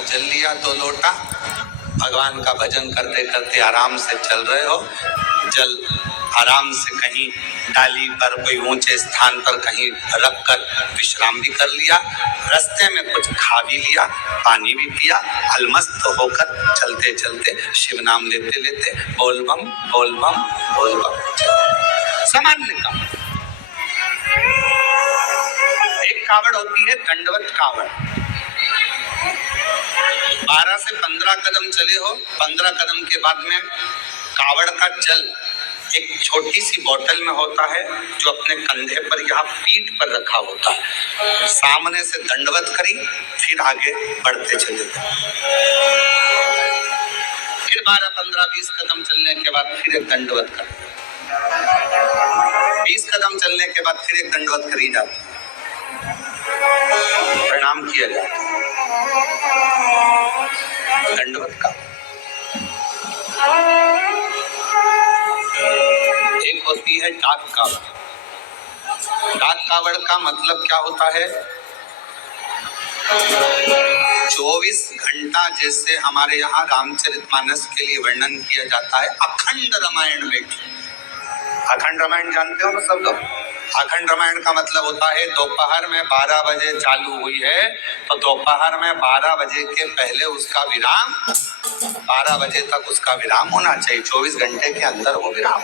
जल लिया 2 लोटा, भगवान का भजन करते करते आराम से चल रहे हो, जल आराम से कहीं डाली पर कोई ऊंचे स्थान पर कहीं रखकर विश्राम भी कर लिया, रास्ते में कुछ खा भी लिया, पानी भी पिया, अलमस्त होकर चलते चलते शिव नाम लेते लेते बोल बम बोल बम बोल बम। सामान्य काम। एक कावड़ होती है दंडवत कावड़। 12 से 15 कदम चले हो, 15 कदम के बाद में कावड़ का जल एक छोटी सी बोतल में होता है जो अपने कंधे पर या पीठ पर रखा होता है। सामने से दंडवत करी, फिर आगे बढ़ते चले गए। फिर 12, 15, 20 कदम चलने के बाद फिर एक दंडवत कर, 20 कदम चलने के बाद फिर एक दंडवत करी जाती, प्रणाम किया जाता। दंडवत का एक होती है डाक कावड़। डाक कावड़ का मतलब क्या होता है? 24 घंटा जैसे हमारे यहाँ रामचरितमानस के लिए वर्णन किया जाता है अखंड रामायण में। अखंड रामायण जानते हो ना सब लोग? अखंड रामायण का मतलब होता है दोपहर में 12 बजे चालू हुई है तो दोपहर में 12 बजे के पहले उसका विराम, 12 बजे तक उसका विराम होना चाहिए, 24 घंटे के अंदर वो विराम।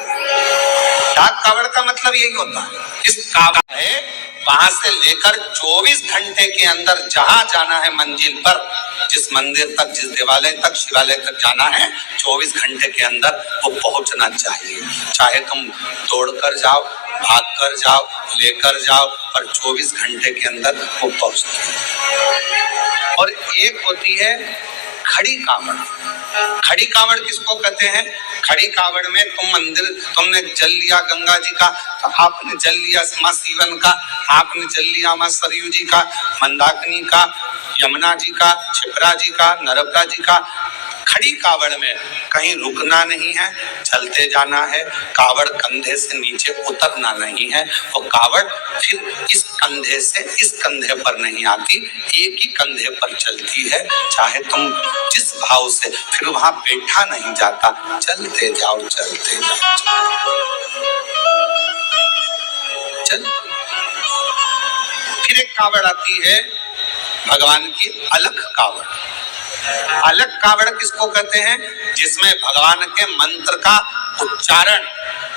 डाक कावड़ का मतलब यही होता है। इस कावड़ है वहां से लेकर 24 घंटे के अंदर जहां जाना है मंजिल पर, जिस मंदिर तक, जिस देवालय तक, शिवालय तक जाना है, 24 घंटे के अंदर वो पहुंचना चाहिए। चाहे तुम दौड़कर जाओ, भागकर जाओ, लेकर जाओ, पर 24 घंटे के अंदर वो पहुंचता है। और एक होती है खड़ी कावड़। खड़ी कावड़ किसको कहते हैं? खड़ी कावड़ में तुमने जल लिया गंगा जी का, आपने जल लिया मां सीवन का, आपने जल लिया मां सरयू जी का, मंदाकिनी का, यमुना जी का, क्षिप्रा जी का, नर्मदा जी का। खड़ी कावड़ में कहीं रुकना नहीं है, चलते जाना है। कावड़ कंधे से नीचे उतरना नहीं है। वो कावड़ फिर इस कंधे से इस कंधे पर नहीं आती, एक ही कंधे पर चलती है। चाहे तुम जिस भाव से, फिर वहां बैठा नहीं जाता, चलते जाओ चलते जाओ चल। फिर एक कावड़ आती है भगवान की अलख कावड़। अलख कावड़ किसको कहते हैं? जिसमें भगवान के मंत्र का उच्चारण,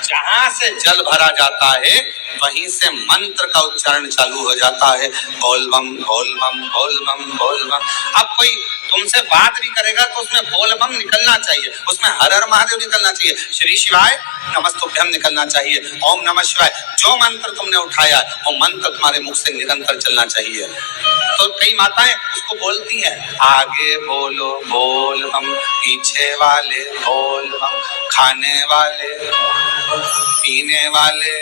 जहां से जल भरा जाता है वहीं से मंत्र का उच्चारण चालू हो जाता है, बोल बम बोल बम बोल बम बोल बम। अब कोई तुमसे बात भी करेगा तो उसमें बोल बम निकलना चाहिए, उसमें हर हर महादेव निकलना चाहिए, श्री शिवाय नमस्तुभ्यम निकलना चाहिए, ओम नमः शिवाय। जो मंत्र तुमने उठाया वो मंत्र तुम्हारे मुख से निरंतर चलना चाहिए। तो कई माताएं उसको बोलती हैं, आगे बोलो बोल बम, पीछे वाले बोल बम, खाने वाले, पीने वाले,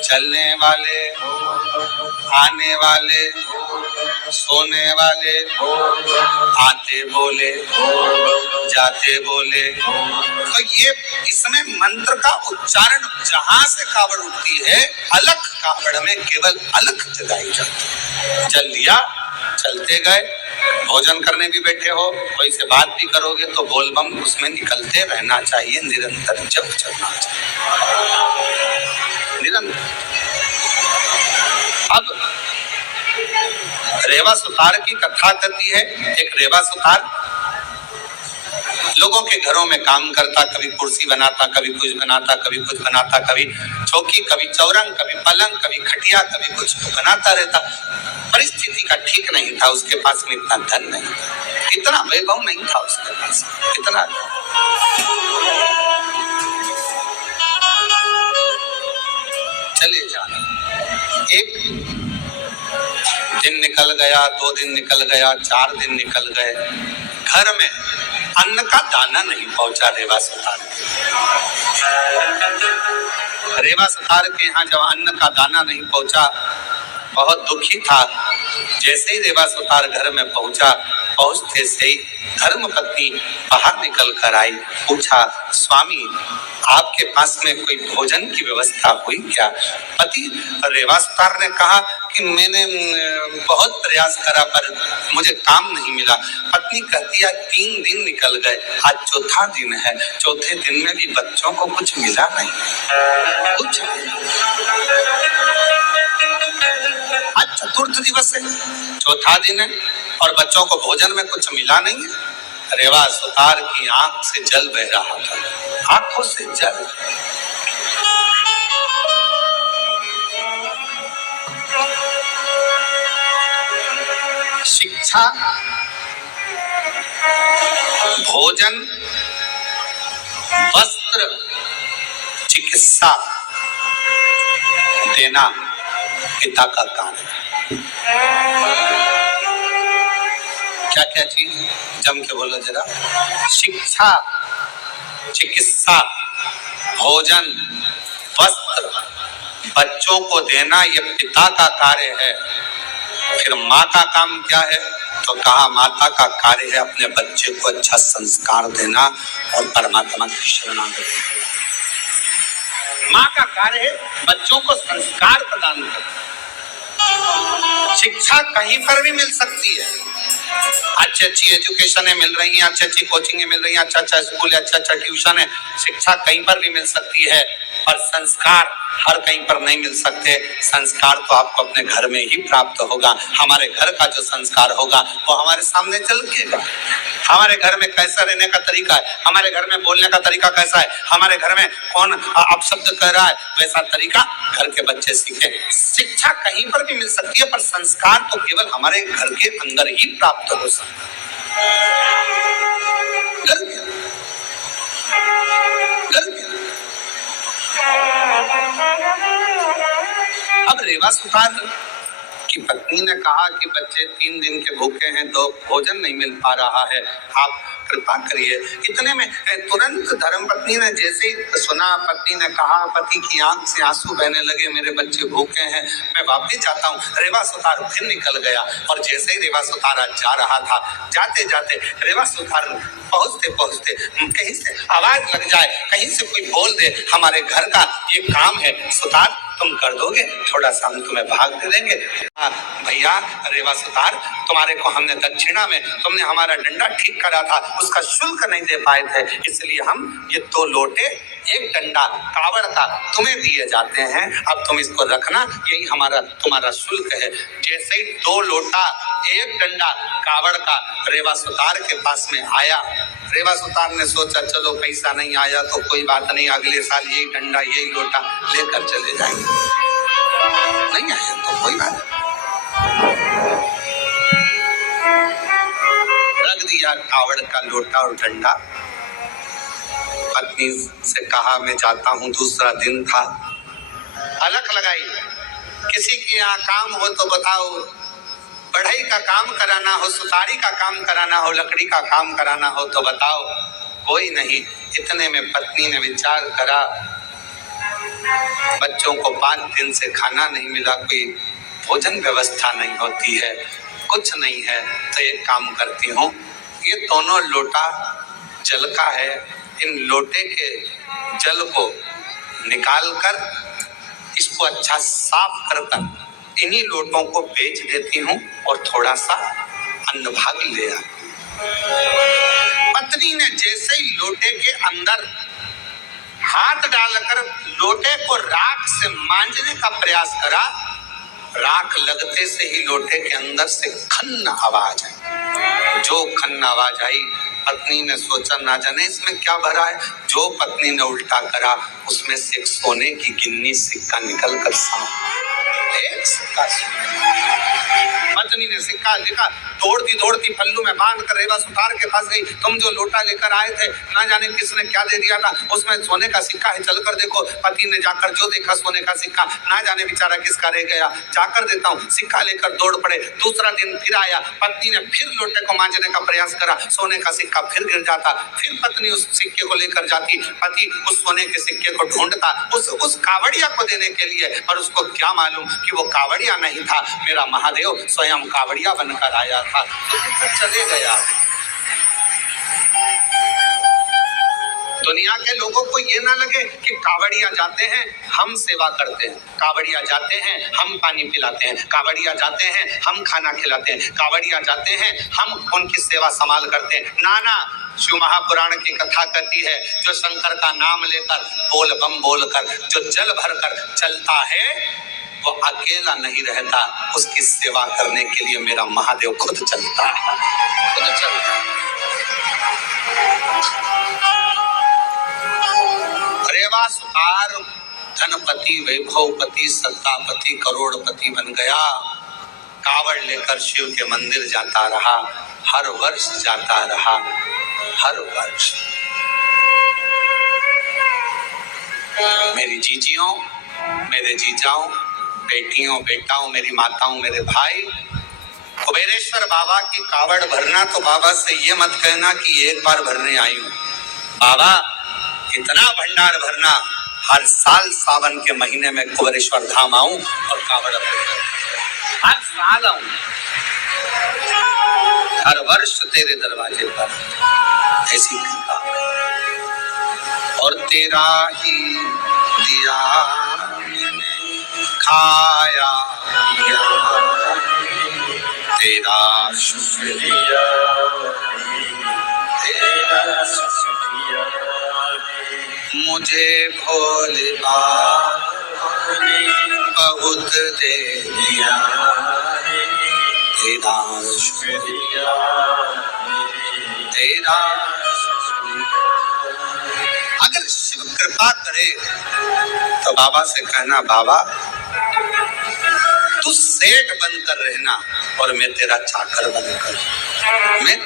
चलने वाले, आने वाले, सोने वाले, आते बोले, जाते बोले। तो ये इसमें मंत्र का उच्चारण जहां से कावड़ उठती है, अलख कावड़ में केवल अलख जगाई जाती है। चल लिया, चलते गए, भोजन करने भी बैठे हो, कोई से बात भी करोगे तो बोल बम उसमें निकलते रहना चाहिए, निरंतर जप चलना चाहिए, निरंतर। अब रेवा सुतार की कथा कहती है। एक रेवा सुतार लोगों के घरों में काम करता, कभी कुर्सी बनाता, कभी कुछ बनाता, कभी कुछ बनाता, कभी चौकी, कभी चौरंग, कभी पलंग, कभी खटिया, कभी कुछ बनाता रहता। परिस्थिति का ठीक नहीं था, उसके पास में इतना धन नहीं था, इतना वैभव नहीं था उसके पास, इतना। चले जाना। एक दिन निकल गया, 2 दिन निकल गया, 4 दिन निकल गए, घर में अन्न का दाना नहीं पहुंचा रेवा सुतार के। रेवा सुतार के यहाँ जब अन्न का दाना नहीं पहुंचा, बहुत दुखी था। जैसे ही रेवा सुतार घर में पहुंचा, पहुंचते से ही धर्मपत्नी बाहर निकल कर आई, पूछा, स्वामी आपके पास में कोई भोजन की व्यवस्था हुई क्या? पति रेवा सुतार ने कहा, कि मैंने बहुत प्रयास करा पर मुझे काम नहीं मिला। पत्नी कहती है 3 दिन निकल गए, आज चौथा दिन है, चौथे दिन में भी बच्चों को कुछ मिला नहीं, कुछ नहीं। आज चतुर्थ दिवस है, चौथा दिन है और बच्चों को भोजन में कुछ मिला नहीं है। रेवा सुतार की आंख से जल बह रहा था, आंखों से जल। शिक्षा, भोजन, वस्त्र, चिकित्सा देना पिता का काम है। क्या क्या चीज जम के बोलो जरा। शिक्षा, चिकित्सा, भोजन, वस्त्र, बच्चों को देना यह पिता का कार्य है। फिर माँ का काम क्या है? तो कहा माता का कार्य है अपने बच्चे को अच्छा संस्कार देना और परमात्मा की शरणागति। माँ का कार्य है बच्चों को संस्कार प्रदान करना। शिक्षा कहीं पर भी मिल सकती है, अच्छी अच्छी एजुकेशन मिल रही है, अच्छी अच्छी कोचिंग मिल रही है, अच्छा अच्छा स्कूल है, अच्छा अच्छा ट्यूशन है, शिक्षा कहीं पर भी मिल सकती है। और संस्कार हर कहीं पर नहीं मिल सकते। संस्कार तो आपको अपने घर में ही प्राप्त होगा। हमारे घर का जो संस्कार होगा वो हमारे सामने झलकेगा। हमारे घर में कैसा रहने का तरीका है, हमारे घर में बोलने का तरीका कैसा है, हमारे घर में कौन अपशब्द कह रहा है, वैसा तरीका घर के बच्चे सीखे। शिक्षा कहीं पर भी मिल सकती है पर संस्कार तो केवल हमारे घर के अंदर ही प्राप्त हो सकता है। अब रेवा सुतार की पत्नी ने कहा कि बच्चे 3 दिन के भूखे हैं तो भोजन नहीं मिल पा रहा है, आप कृपा करिए। इतने में तुरंत धर्मपत्नी ने जैसे ही सुना, पत्नी ने कहा, पति की आंख से आंसू बहने लगे, मेरे बच्चे भूखे हैं, मैं वापस जाता हूँ। रेवा सुतार फिर निकल गया और जैसे ही रेवा सुतार जा रहा था, जाते जाते रेवा सुतार पहुंचते पहुंचते कहीं से आवाज लग जाए, कहीं से कोई बोल दे हमारे घर का ये काम है, सुतार तुम कर दोगे, थोड़ा सा हम तुम्हें भाग दे देंगे। भैया रेवा सुतार, तुम्हारे को हमने दक्षिणा में, तुमने हमारा डंडा ठीक करा था, उसका शुल्क नहीं दे पाए थे, इसलिए हम ये 2 लोटे 1 डंडा कावड़ का तुम्हें दिए जाते हैं, अब तुम इसको रखना, यही हमारा तुम्हारा शुल्क है। जैसे ही 2 लोटा 1 डंडा कावड़ का रेवा सुतार के पास में आया, रेवा सुतार ने सोचा चलो पैसा नहीं आया तो कोई बात नहीं, अगले साल यही डंडा यही लोटा लेकर चले जाएंगे, नहीं आया तो कोई बात। रख दिया कावड़ का लोटा और डंडा। पत्नी से कहा मैं जाता हूँ, दूसरा दिन था। अलग लगाई, किसी के यहाँ काम हो तो बताओ, बढ़ई का काम कराना हो, सुतारी का काम कराना हो, लकड़ी का काम कराना हो तो बताओ, कोई नहीं। इतने में पत्नी ने विचार करा, बच्चों को 5 दिन से खाना नहीं मिला, कोई भोजन व्यवस्था नहीं होती है, कुछ नहीं है, तो एक काम करती हूँ, ये दोनों लोटा जल का है, इन लोटे के जल को निकाल कर इसको अच्छा साफ कर इन्हीं लोटों को बेच देती हूँ और थोड़ा सा अन्न भाग ले आ। पत्नी ने जैसे ही लोटे के अंदर हाथ डालकर लोटे को राख से मांजने का प्रयास करा, राख लगते से ही लोटे के अंदर से खन्न आवाज आई। जो खन्न आवाज आई, पत्नी ने सोचा ना जाने इसमें क्या भरा है। जो पत्नी ने उल्टा करा, उसमें से एक सोने की गिन्नी सिक्का निकल कर सामने, एक सिक्का। पत्नी ने सिक्का देखा, दौड़ती पल्लू में बांध कर रेवा सुतार के पास गई। तुम जो लोटा लेकर आए थे, ना जाने किसने क्या दे दिया था, उसमें सोने का सिक्का है, चलकर देखो। पति ने जाकर जो देखा सोने का सिक्का, ना जाने बेचारा किसका रह गया, जाकर देता हूँ। सिक्का लेकर दौड़ पड़े। दूसरा दिन फिर आया, पत्नी ने फिर लोटे को मांजने का प्रयास करा, सोने का सिक्का फिर गिर जाता। फिर पत्नी उस सिक्के को लेकर जाती, पति उस सोने के सिक्के को ढूंढता उस कावड़िया को देने के लिए, और उसको क्या मालूम कि वो कावड़िया नहीं था, मेरा महादेव स्वयं कावड़िया बनकर आया था। तो चले गया। तो दुनिया के लोगों को ये ना लगे कि कावड़िया जाते हैं हम सेवा करते हैं, कावड़िया जाते हैं हम पानी पिलाते हैं, कावड़िया जाते हैं हम खाना खिलाते हैं, कावड़िया जाते हैं हम उनकी सेवा संभाल करते हैं। ना, शिव महापुराण की कथा कहती है, जो शंकर का नाम लेकर बोल बम बोलकर जो जल भरकर चलता है वो अकेला नहीं रहता, उसकी सेवा करने के लिए मेरा महादेव खुद चलता है, खुद चलता है। अरे वाह, सुतार धनपति वैभवपति सत्तापति करोड़पति बन गया, कावड़ लेकर शिव के मंदिर जाता रहा, हर वर्ष जाता रहा, हर वर्ष। मेरी जीजियों, मेरे जीजाओं, बेटियों बेटाओं, मेरी माताओं, मेरे भाई, कुबेरेश्वर बाबा की कावड़ भरना तो बाबा से ये मत कहना कि एक बार भरने आई हूं। बाबा इतना भंडार भरना, हर साल सावन के महीने में कुबेरेश्वर धाम आऊं और कावड़ भरूं, हर साल आऊं, हर वर्ष तेरे दरवाजे पर, ऐसी कृपा। और तेरा ही दिया खाया तेरा शुक्रिया, तेरा शुक्रिया, मुझे भोले बाबा ने बहुत दे दिया, तेरा शुक्रिया, तेरा। अगर शिव कृपा करे तो बाबा से कहना, बाबा तू सेठ बनकर रहना और मैं तेरा चाकर बनकर, मैं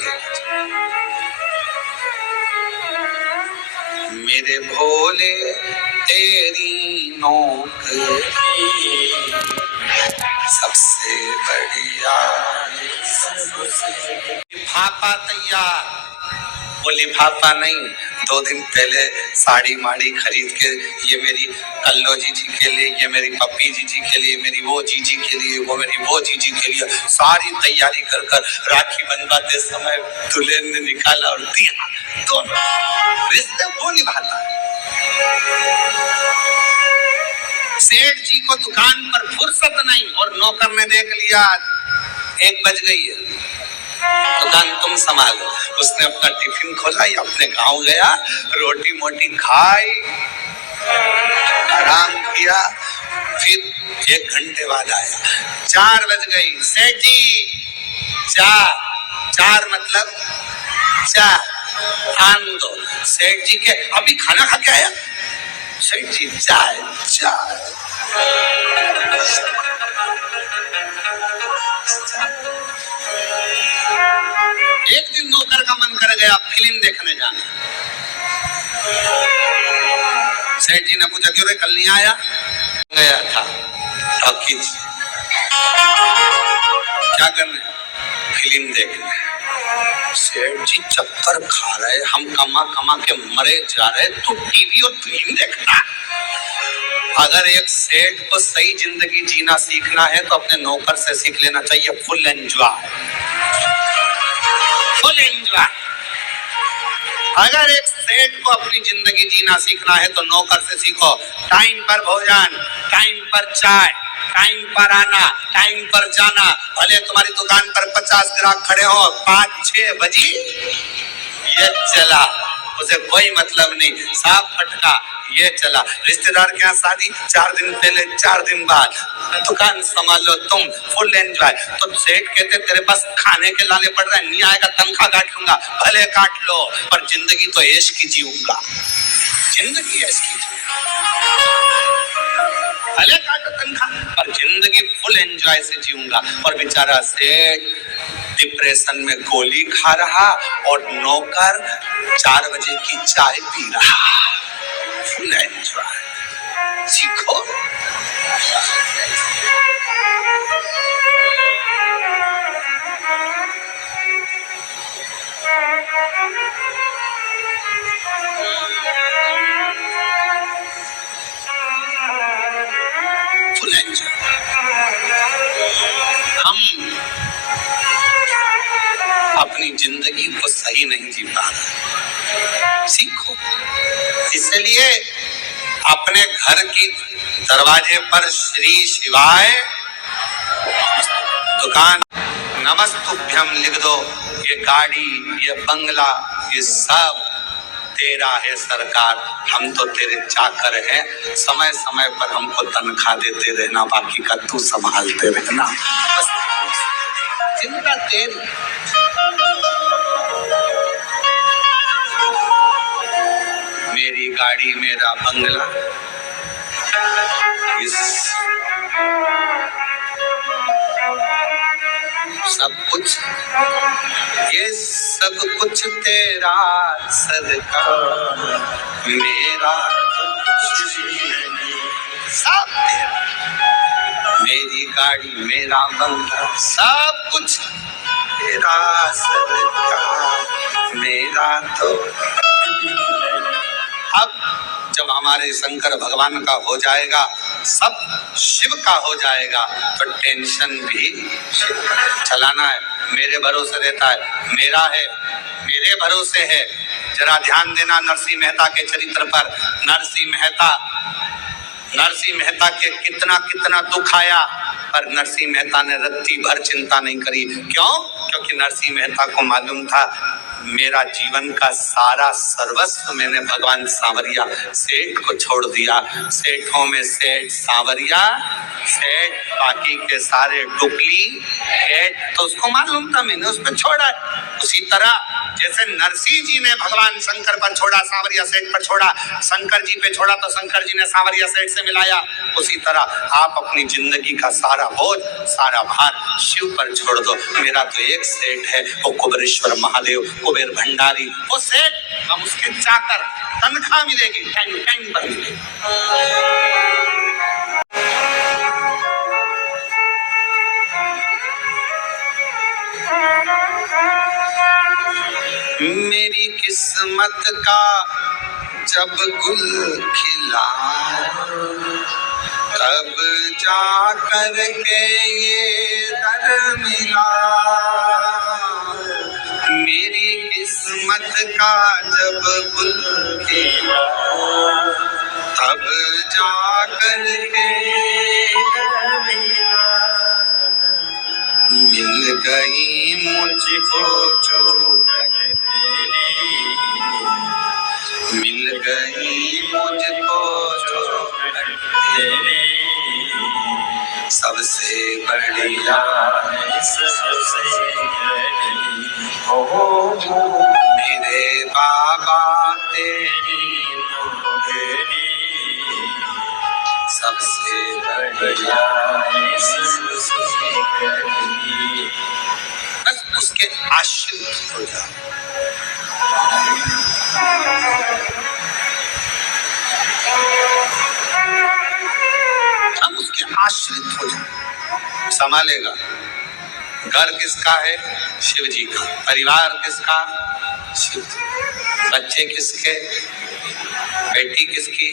मेरे भोले तेरी नौकरी सबसे बढ़िया, लिफाफा तैयार। वो लिफाफा नहीं, 2 दिन पहले साड़ी माड़ी खरीद के, ये मेरी कल्लो जीजी के लिए, ये मेरी पप्पी जीजी के लिए, मेरी वो जीजी के लिए, वो मेरी वो जीजी के लिए, सारी तैयारी कर कर राखी बंधवाते समय दुल्हन ने निकाला और दिया। दोनों रिश्ते वो निभाता है। सेठ जी को दुकान पर फुर्सत नहीं और नौकर ने देख लिया 1 बज गई है, दुकान तुम संभालो। उसने अपना टिफिन खोला या अपने गांव गया, रोटी मोटी खाई, आराम किया, फिर 1 घंटे बाद आया, 4 बज गई। सेठ जी चार मतलब चाय आन दो। सेठ जी के अभी खाना खा के आया, सेठ जी चाय। एक दिन नौकर का मन कर गया फिल्म देखने जाना। सेठ जी ने पूछा, क्यों रे कल नहीं आया? गया था टॉकीज। क्या करने? फिल्म देखने। सेठ जी चक्कर खा रहे, हम कमा के मरे जा रहे, तू टीवी और फिल्म देखना। अगर एक सेठ को सही जिंदगी जीना सीखना है तो अपने नौकर से सीख लेना चाहिए, फुल एंजॉय, फुल एंजॉय। अगर एक सेठ को अपनी जिंदगी जीना सीखना है तो नौकर से सीखो। टाइम पर भोजन, टाइम पर चाय, टाइम पर आना, टाइम पर जाना। भले तुम्हारी दुकान पर 50 ग्राहक खड़े हो, 5-6 बजी ये चला, उसे कोई मतलब नहीं, साफ फटका ये चला। रिश्तेदार के यहाँ शादी, 4 दिन पहले 4 दिन बाद, दुकान संभालो तुम, फुल एंजॉय। तो सेठ कहते तेरे पास खाने के लाले पड़ रहा है, नहीं आएगा तनख्वाह काट लूंगा। भले काट लो, पर जिंदगी तो ऐश की जीऊंगा, जिंदगी ऐश की जीऊंगा। भले काटो तनख्वाह, पर जिंदगी फुल एंजॉय से जीऊंगा। और बेचारा सेठ डिप्रेशन में गोली खा रहा और नौकर 4 बजे की चाय पी रहा। फुल एंजॉय सीखो। Full enjoy. हम अपनी जिंदगी को सही नहीं जी पा रहे। सीखो। इसलिए अपने घर की दरवाजे पर श्री शिवाय दुकान नमस्तुभ्यम लिख दो। ये गाड़ी, ये बंगला, ये सब तेरा है सरकार, हम तो तेरे चाकर हैं। समय समय पर हमको तनख्वाह देते रहना, बाकी का तू संभालते रहना। बस चिंता तेरी। मेरी गाड़ी, मेरा बंगला, सब कुछ, ये सब कुछ तेरा सरकार, मेरा कुछ नहीं, सब तेरा। मेरी गाड़ी, मेरा बंगला, सब कुछ तेरा सरकार, मेरा तो। अब जब हमारे शंकर भगवान का हो जाएगा, सब शिव का हो जाएगा, तो टेंशन भी चलाना है मेरे भरोसे रहता है, मेरा है, मेरे भरोसे है। जरा ध्यान देना नरसिंह मेहता के चरित्र पर। नरसिंह मेहता के कितना कितना दुख आया, पर नरसिंह मेहता ने रत्ती भर चिंता नहीं करी। क्यों? क्योंकि नरसिंह मेहता को मालूम था मेरा जीवन का सारा सर्वस्व मैंने भगवान सांवरिया सेठ को छोड़ दिया। सेठों में सेठ सांवरिया सेठ, बाकी के सारे डुप्ली सेठ। तो उसको मालूम था मैंने उस पर छोड़ा। उसी तरह जैसे नरसिंह जी ने भगवान शंकर पर छोड़ा, सांवरिया सेठ पर छोड़ा, शंकर जी पे छोड़ा तो शंकर जी ने सांवरिया सेठ से मिलाया। उसी तरह आप अपनी जिंदगी का सारा बोझ, सारा भार शिव पर छोड़ दो। मेरा तो एक सेठ है, वो कुबेरेश्वर महादेव, कुबेर भंडारी, वो सेठ, हम उसके चाकर, तनख्वाह मिलेगी टाइम टाइम पर मिलेगी। मेरी किस्मत का जब गुल खिला, तब जा कर के ये दर मिला। मेरी किस्मत का जब गुल खिला, तब जा कर के दर मिला। मिल गई मुझको जो मिल गई मुझको जो सबसे बढ़िया, सबसे मेरे बाबा तेरी सबसे बढ़िया। बस उसके आश्रित हो जाओ। हम उसके आश्रित हो जाओ, संभालेगा। घर किसका है? शिव जी का। परिवार किसका? शिव। बच्चे किसके? बेटी किसकी?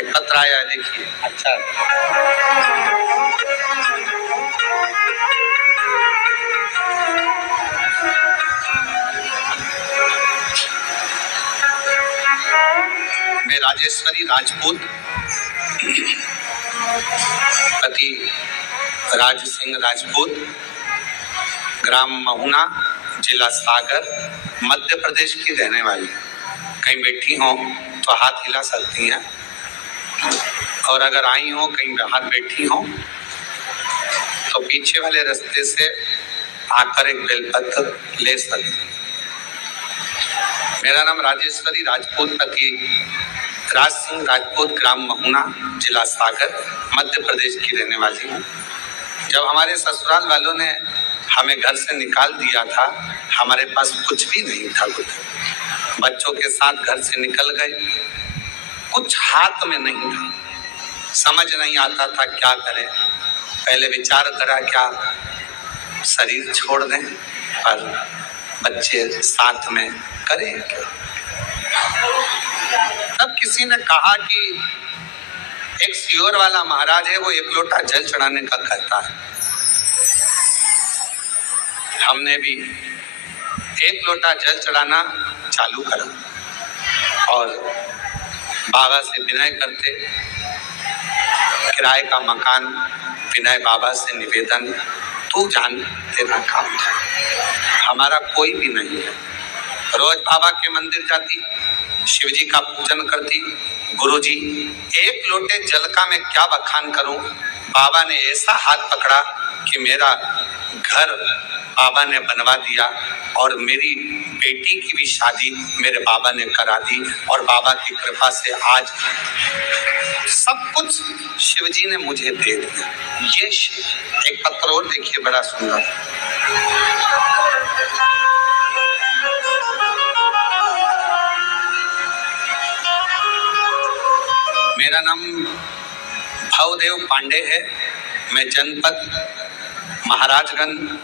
एक पत्र आया, देखिए। अच्छा, मैं राजेश्वरी राजपूत, पति राज सिंह राजपूत, ग्राम महुना, जिला सागर, मध्य प्रदेश की रहने वाली। कहीं बैठी हो तो हाथ हिला सकती हैं, और अगर आई हो कहीं बाहर बैठी हो तो पीछे वाले रास्ते से आकर एक बेलपत्र ले सकती। मेरा नाम राजेश्वरी राजपूत, पति राज सिंह राजपूत, ग्राम महुना, जिला सागर, मध्य प्रदेश की रहने वाली हूँ। जब हमारे ससुराल वालों ने हमें घर से निकाल दिया था, हमारे पास कुछ भी नहीं था। बच्चों के साथ घर से निकल गए, कुछ हाथ में नहीं था, समझ नहीं आता था क्या करें। पहले विचार करा क्या शरीर छोड़ दें, पर बच्चे साथ में करें क्या। तब किसी ने कहा कि एक सियोर वाला महाराज है, वो एक लोटा जल चढ़ाने का कहता है। हमने भी एक लोटा जल चढ़ाना चालू करा और बाबा से विनय करते, किराए का मकान विनय बाबा से निवेदन, तू जान तेरा काम था, हमारा कोई भी नहीं है। रोज बाबा के मंदिर जाती, शिव जी का पूजन करती। गुरुजी, एक लोटे जल का मैं क्या बखान करूं। बाबा ने ऐसा हाथ पकड़ा कि मेरा घर बाबा ने बनवा दिया और मेरी बेटी की भी शादी मेरे बाबा ने करा दी और बाबा की कृपा से आज सब कुछ शिव जी ने मुझे दे दिया। ये एक पत्र और देखिए, बड़ा सुंदर। मेरा नाम भवदेव पांडे है, मैं जनपद महाराजगंज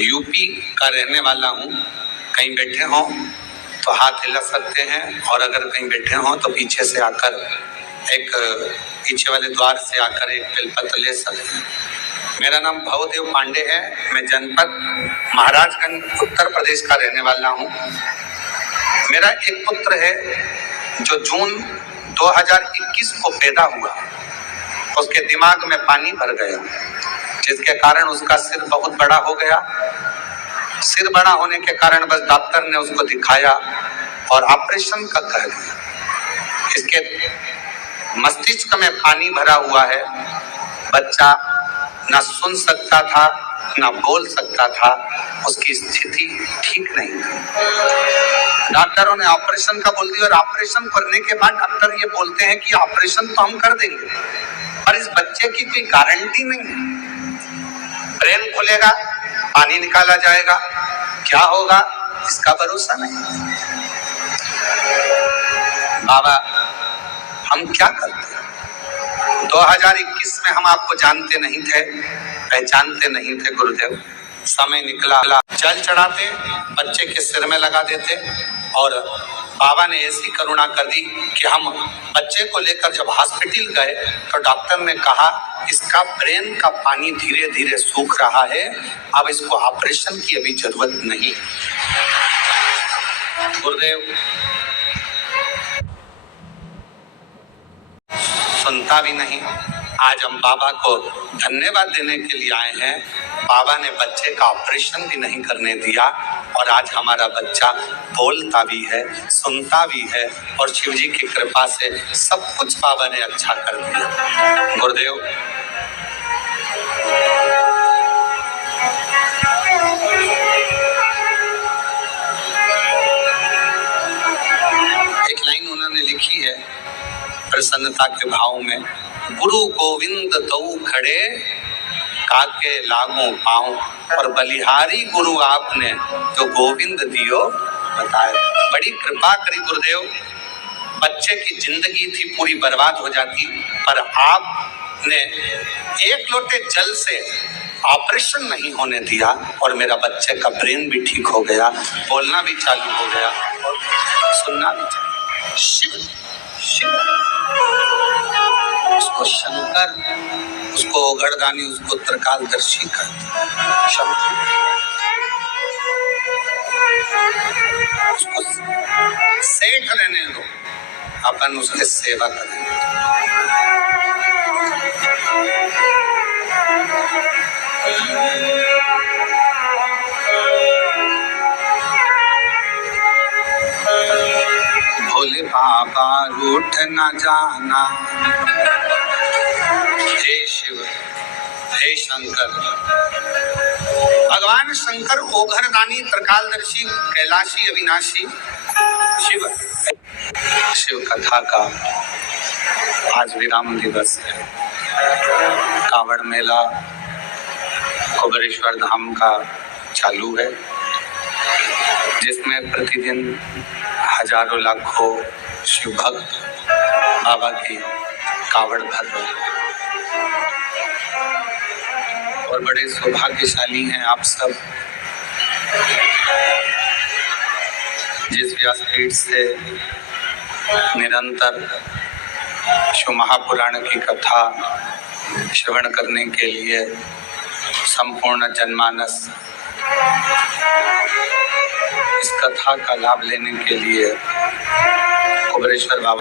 यूपी का रहने वाला हूँ। कहीं बैठे हो तो हाथ हिला सकते हैं और अगर कहीं बैठे हो तो पीछे से आकर पीछे वाले द्वार से आकर एक बेलपत्र ले सकते हैं। मेरा नाम भवदेव पांडे है, मैं जनपद महाराजगंज उत्तर प्रदेश का रहने वाला हूँ। मेरा एक पुत्र है जो जून 2021 को पैदा हुआ, उसके दिमाग में पानी भर गया, जिसके कारण उसका सिर बहुत बड़ा हो गया। सिर बड़ा होने के कारण बस डॉक्टर ने उसको दिखाया और ऑपरेशन का कह दिया। इसके मस्तिष्क में पानी भरा हुआ है, बच्चा ना सुन सकता था ना बोल सकता था, उसकी स्थिति ठीक नहीं थी। डॉक्टरों ने ऑपरेशन का बोल दिया और ऑपरेशन करने के बाद डॉक्टर ये बोलते हैं कि ऑपरेशन तो हम कर देंगे पर इस बच्चे की कोई गारंटी नहीं है। ब्रेन खुलेगा, पानी निकाला जाएगा, क्या होगा इसका भरोसा नहीं। बाबा, हम क्या करते? 2021 में हम आपको जानते नहीं थे, पहचानते नहीं थे गुरुदेव। समय निकला, जल चढ़ाते, बच्चे के सिर में लगा देते और बाबा ने ऐसी करुणा कर दी कि हम बच्चे को लेकर जब हॉस्पिटल गए तो डॉक्टर ने कहा इसका ब्रेन का पानी धीरे धीरे सूख रहा है, अब इसको ऑपरेशन की अभी जरूरत नहीं। गुरुदेव सुनता भी नहीं। आज हम बाबा को धन्यवाद देने के लिए आए हैं। बाबा ने बच्चे का ऑपरेशन भी नहीं करने दिया और आज हमारा बच्चा बोलता भी है, सुनता भी है और शिव जी की कृपा से सब कुछ बाबा ने अच्छा कर दिया। गुरुदेव, एक लाइन उन्होंने लिखी है प्रसन्नता के भाव में, गुरु गोविंद दऊ खड़े काके लागू पाऊं, और बलिहारी गुरु आपने जो गोविंद दियो बताए। बड़ी कृपा करी गुरुदेव। बच्चे की जिंदगी थी पूरी बर्बाद हो जाती, पर आपने एक लोटे जल से ऑपरेशन नहीं होने दिया और मेरा बच्चे का ब्रेन भी ठीक हो गया, बोलना भी चालू हो गया और सुनना भी चालू। शिव शिव, उसको शंकर, उसको ओघड़दानी, उसको त्रिकालदर्शी कहते। उसको सेठ रहने दो, अपन उसकी सेवा करें। भोले बाबा रूठ न जाना, हे शिव हे शंकर। भगवान शंकर ओघरदानी, त्रिकालदर्शी, कैलाशी, अविनाशी शिव। शिव कथा का आज विराम दिवस है। कांवड़ मेला कुबेरेश्वर धाम का चालू है, जिसमें प्रतिदिन हजारों लाखों शिव भक्त बाबा की कावड़ भर रहे हैं और बड़े सौभाग्यशाली हैं आप सब, जिस व्यासपीठ से निरंतर शिव महापुराण की कथा श्रवण करने के लिए संपूर्ण जनमानस इस कथा का लाभ लेने के लिए कुबेरेश्वर बाबा